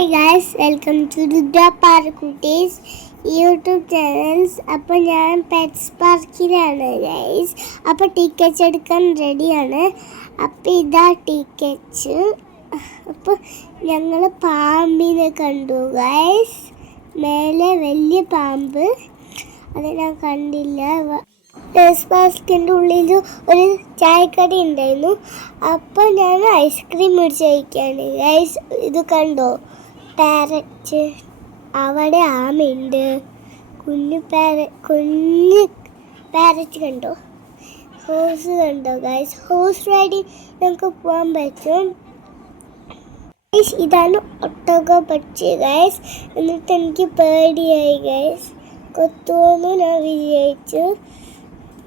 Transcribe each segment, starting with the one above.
Guys welcome to Rudra പാർക്കുട്ടീസ് YouTube channels അപ്പോൾ ഞാൻ പെറ്റ്സ് പാർക്കിലാണ് ഗൈസ് അപ്പോൾ ടിക്കറ്റ്സ് എടുക്കാൻ റെഡിയാണ് അപ്പോൾ ഇതാ ടിക്കറ്റ്സ് അപ്പോൾ ഞങ്ങൾ പാമ്പിനെ കണ്ടു ഗൈസ് മേലെ വലിയ പാമ്പ്. അത് ഞാൻ കണ്ടില്ല. പെറ്റ്സ് പാർക്കിന്റെ ഉള്ളിൽ ഒരു ചായക്കട ഉണ്ടായിരുന്നു. അപ്പോൾ ഞാൻ ഐസ്ക്രീം മേടിച്ച് കഴിക്കുകയാണ് ഗൈസ് ഇത് കണ്ടോ? പാരറ്റ് അവിടെ ആമയുണ്ട് കുഞ്ഞു പാര കുഞ്ഞ് പാരറ്റ് കണ്ടോ? ഹോഴ്സ് കണ്ടോ ഗൈസ് ഹോഴ്സ് റൈഡിങ് നമുക്ക് പോകാൻ പറ്റും. ഗൈസ് ഇതാണ് ഒട്ടൊക്കെ പക്ഷി ഗൈസ് എന്നിട്ട് എനിക്ക് പേടിയായി ഗൈസ് കൊത്തുമെന്ന് ഞാൻ വിചാരിച്ചു.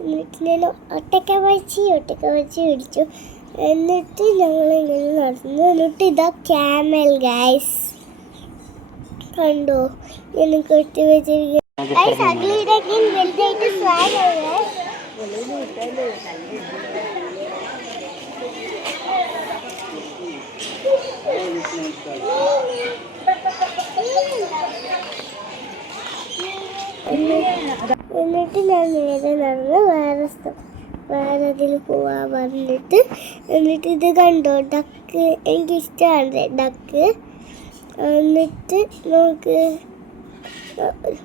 എന്നിട്ട് ഞാൻ ഒട്ടക്ക പക്ഷി ഒട്ടക്ക പക്ഷി പിടിച്ചു. എന്നിട്ട് ഞങ്ങൾ ഇങ്ങനെ നടന്നു. എന്നിട്ട് ഇതാ ക്യാമൽ ഗൈസ് കണ്ടോ? എനിക്ക് സ്വാഗതം എന്നിട്ട് ഞാൻ നേരെ നടന്ന് വേറെ വേറെ അതിൽ പോവാൻ പറഞ്ഞിട്ട്. എന്നിട്ട് ഇത് കണ്ടോ? ഡക്ക് എനിക്ക് ഇഷ്ടമാണ് ഡക്ക് എന്നിട്ട് നമുക്ക്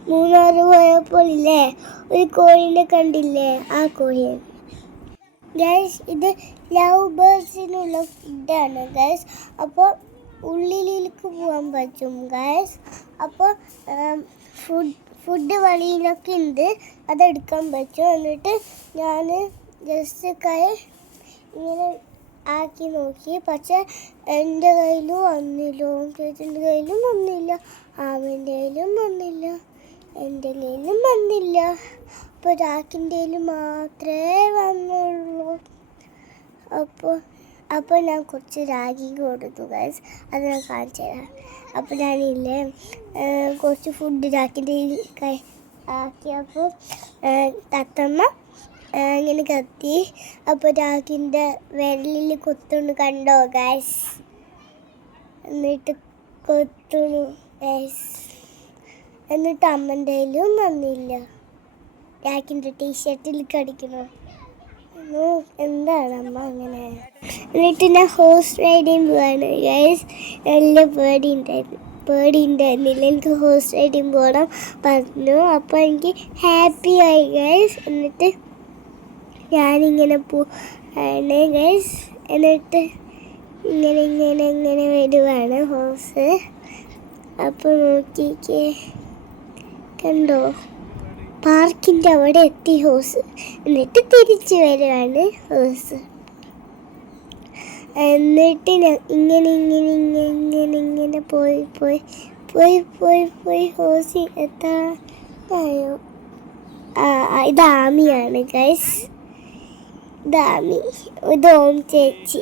മൂന്നാറ് പോയപ്പോൾ ഇല്ലേ ഒരു കോഴിനെ കണ്ടില്ലേ ആ കോഴിയെ ഗൈസ് ഇത് ലവ് ബേഴ്സിനുള്ള ഫുഡാണ് ഗൈസ് അപ്പോൾ ഉള്ളിലേക്ക് പോകാൻ പറ്റും ഗൈസ് അപ്പോൾ ഫുഡ് ഫുഡ് വഴിയിലൊക്കെ ഉണ്ട് അതെടുക്കാൻ പറ്റും. എന്നിട്ട് ഞാൻ ജസ്റ്റ് കൈ ഇങ്ങനെ ആക്കി നോക്കി. പക്ഷെ എന്റെ കയ്യിലും വന്നില്ല. ചേച്ചിന്റെ കയ്യിലും വന്നില്ല. ആമിന്റെ കയ്യിലും വന്നില്ല. എന്റെ കയ്യിലും വന്നില്ല. അപ്പോൾ രാക്കിന്റെ കയ്യിൽ മാത്രമേ വന്നുള്ളൂ. അപ്പോൾ അപ്പോൾ ഞാൻ കുറച്ച് രാഗി കൊടുത്തു ഗൈസ് അത് ഞാൻ കാണിച്ചു തരാം. അപ്പോൾ ഞാനില്ലേ കുറച്ച് ഫുഡ് രാക്കിന്റെ ആക്കിയപ്പോൾ തത്തമ്മ ഇങ്ങനെ കത്തി. അപ്പോൾ രാഗിന്റെ വിരലിൽ കുത്തുന്നു കണ്ടോ ഗാസ് എന്നിട്ട് കൊത്തുന്നു ഗാസ് എന്നിട്ട് അമ്മന്റെ കയ്യിലും വന്നില്ല. രാഗിന്റെ ടീഷർട്ടിൽ കടിക്കുന്നു. എന്താണ് അമ്മ അങ്ങനെ? എന്നിട്ട് ഞാൻ ഹോഴ്സ് റൈഡിങ് പോവാണ് ഗൈസ് നല്ല പേടി ഉണ്ടായിരുന്നു പേടി ഉണ്ടായിരുന്നില്ല എനിക്ക് ഹോഴ്സ് റൈഡിങ് പോകണം പറഞ്ഞു. അപ്പോൾ എനിക്ക് ഹാപ്പി ആയി ഗൈസ് എന്നിട്ട് ഞാനിങ്ങനെ ഗൈസ് എന്നിട്ട് ഇങ്ങനെ ഇങ്ങനെ ഇങ്ങനെ വരുവാണ് ഹോസ്. അപ്പോൾ നോക്കിക്കേ. കണ്ടോ? പാർക്കിന്റെ അവിടെ എത്തി ഹോസ്. എന്നിട്ട് തിരിച്ചു വരുവാണ് ഹോസ്. എന്നിട്ട് ഇങ്ങനെ ഇങ്ങനെ ഇങ്ങനെ ഇങ്ങനെ ഇങ്ങനെ പോയി പോയി പോയി പോയി പോയി ഹോസി എത്താ ഇത് ആമിയാണ് ഗൈസ് ഇത് ദോം ചേച്ചി.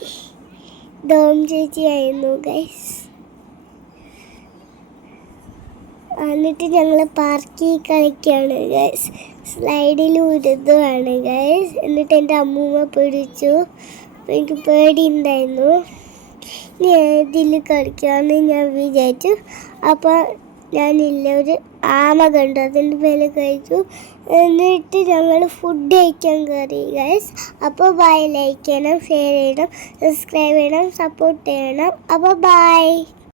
ദോം ഓം ചേച്ചി ആയിരുന്നു ഗൈസ് എന്നിട്ട് ഞങ്ങൾ പാർക്കിൽ കളിക്കുകയാണ് ഗൈസ് സ്ലൈഡിൽ ഉരുതുവാണ് ഗൈസ് എന്നിട്ട് എന്റെ അമ്മൂമ്മ പിടിച്ചു. എനിക്ക് പേടിയുണ്ടായിരുന്നു ഇനി ഏതിൽ കളിക്കാമെന്ന് ഞാൻ വിചാരിച്ചു. അപ്പോൾ ഞാനില്ല ഒരു ആമ കണ്ടു. അതിന്റെ പേര് കഴിച്ചു എന്നിട്ട് ഞങ്ങൾ ഫുഡ് കഴിക്കാൻ കയറി ഗൈസ് അപ്പോൾ ബൈ ലൈക്ക് ചെയ്യണം ഷെയർ ചെയ്യണം സബ്സ്ക്രൈബ് ചെയ്യണം സപ്പോർട്ട് ചെയ്യണം. അപ്പോൾ ബൈ